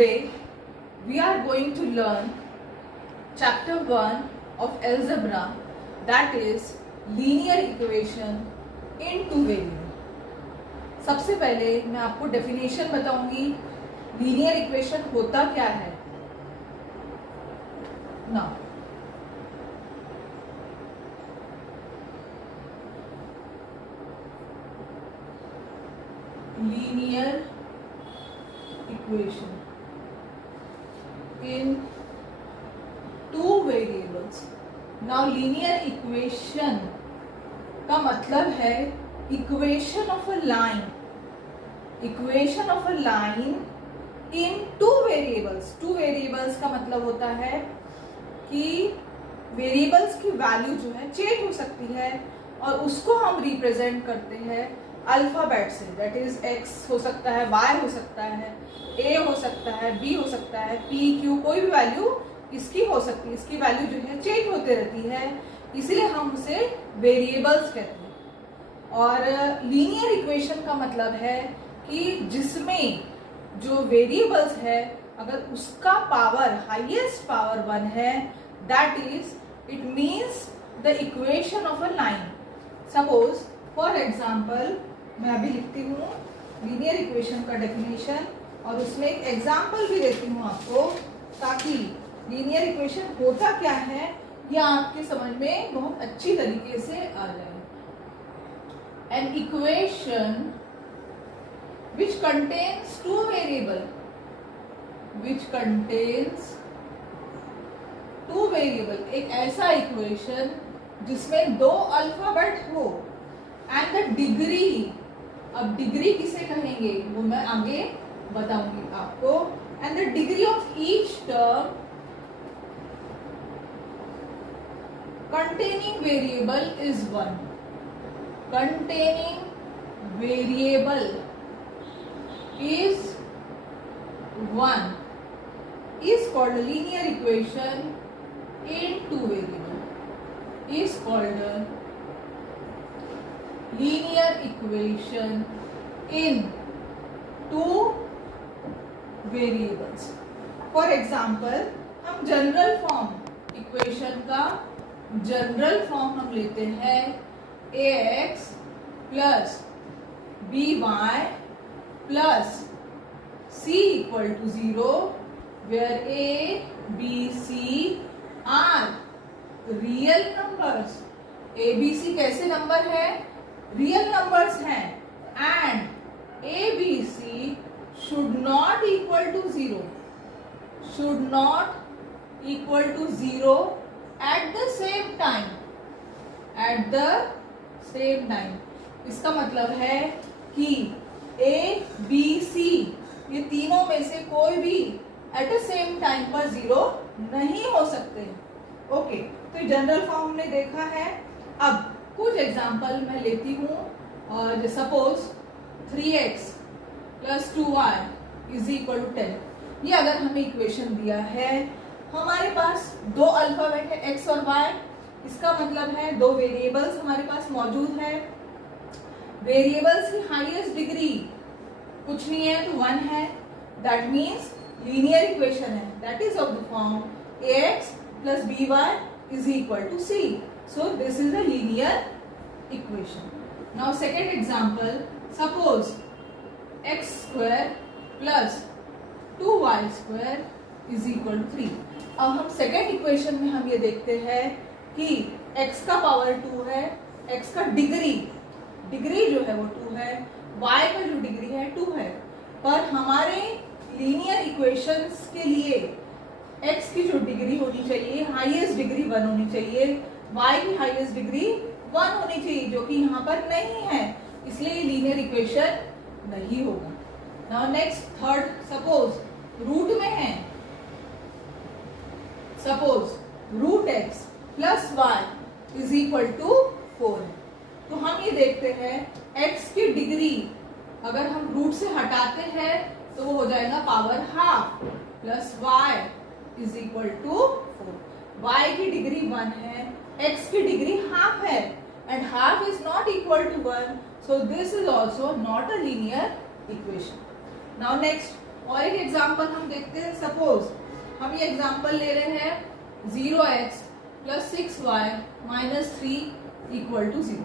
Today we are going to learn chapter 1 of algebra, that is linear equation in two variable. सबसे पहले मैं आपको definition बताऊंगी linear equation होता क्या है. Now linear equation in two variables. Now linear equation का मतलब है equation of a line. Equation of a line in two variables. Two variables का मतलब होता है कि variables की वैल्यू जो है चेंज हो सकती है और उसको हम रिप्रेजेंट करते हैं अल्फाबेट से. दैट इज एक्स हो सकता है, वाई हो सकता है, ए हो सकता है, बी हो सकता है, पी क्यू, कोई भी वैल्यू इसकी हो सकती है. इसकी वैल्यू जो है चेंज होते रहती है, इसलिए हम उसे वेरिएबल्स कहते हैं. और लीनियर इक्वेशन का मतलब है कि जिसमें जो वेरिएबल्स है अगर उसका पावर हाईएस्ट पावर 1 है, that is it means the equation of a line. Suppose for example मैं अभी लिखती हूँ लीनियर इक्वेशन का डेफिनेशन और उसमें एक एग्जाम्पल भी देती हूँ आपको, ताकि लीनियर इक्वेशन होता क्या है यह आपके समझ में बहुत अच्छी तरीके से आ जाए. An equation which contains two variable, which contains two variable, एक ऐसा इक्वेशन जिसमें दो अल्फाबेट हो एंड द डिग्री, अब डिग्री किसे कहेंगे वो मैं आगे बताऊंगी आपको. And the degree of each term containing variable is 1. Containing variable is 1 is called a linear equation in two variable, is called a linear equation in two variables. For example, हम general form equation का general form हम लेते हैं ax plus by plus c equal to 0, where a, b, c are real numbers. a, b, c कैसे number है? Real numbers हैं. And a, b, c should not equal to 0, should not equal to 0 at the same time, at the same time. इसका मतलब है कि a, b, c ये तीनों में से कोई भी एट द सेम टाइम पर 0 नहीं हो सकते. ओके, तो जनरल फॉर्म हमने देखा है. अब कुछ एग्जाम्पल मैं लेती हूँ. और suppose 3x plus 2y is equal to 10. ये अगर हमें इक्वेशन दिया है, हमारे पास दो अल्फाबेट है x और y, इसका मतलब है दो वेरिएबल्स हमारे पास मौजूद है. वेरिएबल्स की हाईएस्ट डिग्री कुछ नहीं है तो 1 है. दैट मीन्स लीनियर इक्वेशन है. That is of the form ax plus by is equal to c. So this is a linear equation. Now second example, suppose x square plus 2y square is equal to 3. अब हम second equation में हम ये देखते हैं कि x का power 2 है, x का डिग्री जो है वो 2 है, y का जो डिग्री है 2 है. पर हमारे लीनियर इक्वेशंस के लिए x की जो डिग्री होनी चाहिए, हाईएस्ट डिग्री 1 होनी चाहिए, y की हाईएस्ट डिग्री 1 होनी चाहिए, जो कि यहाँ पर नहीं है, इसलिए लीनियर इक्वेशन नहीं होगा. Now next third, suppose root में है, suppose root x plus y is equal to 4 है. तो हम ये देखते हैं x की डिग्री अगर हम रूट से हटाते हैं तो वो हो जाएगा power half plus y is equal to 4. y की डिग्री 1 है, x की डिग्री हाफ है, and half is not equal to 1, so this is also not a linear equation. Now next, और एक एग्जांपल हम देखते हैं। सपोज हम ये एग्जांपल ले रहे हैं 0x + 6y - 3 = 0।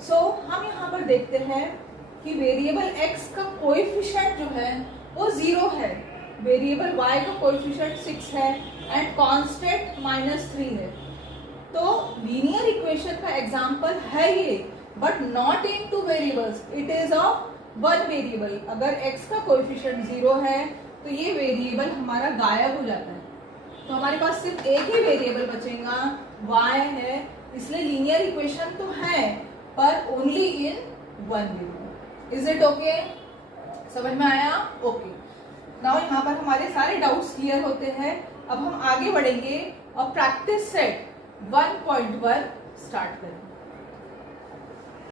सो हम यहाँ पर देखते हैं कि वेरिएबल x का कोएफिशिएंट जो है वो 0 है, वेरिएबल y का कोएफिशिएंट 6 है एंड कांस्टेंट -3 है। तो लीनियर इक्वेशन का एग्जांपल है ये, but not in two variables, it is of one variable. अगर x का कोएफिशिएंट 0 है तो ये वेरिएबल हमारा गायब हो जाता है, तो हमारे पास सिर्फ एक ही वेरिएबल बचेगा, y है। इसलिए लीनियर इक्वेशन तो है पर only in one variable. Is it okay? समझ में आया? ओके। नाउ यहाँ पर हमारे सारे डाउट्स क्लियर होते हैं। अब हम आगे बढ़ेंगे और प्रैक्टिस सेट 1.1 स्टार्ट करेंगे।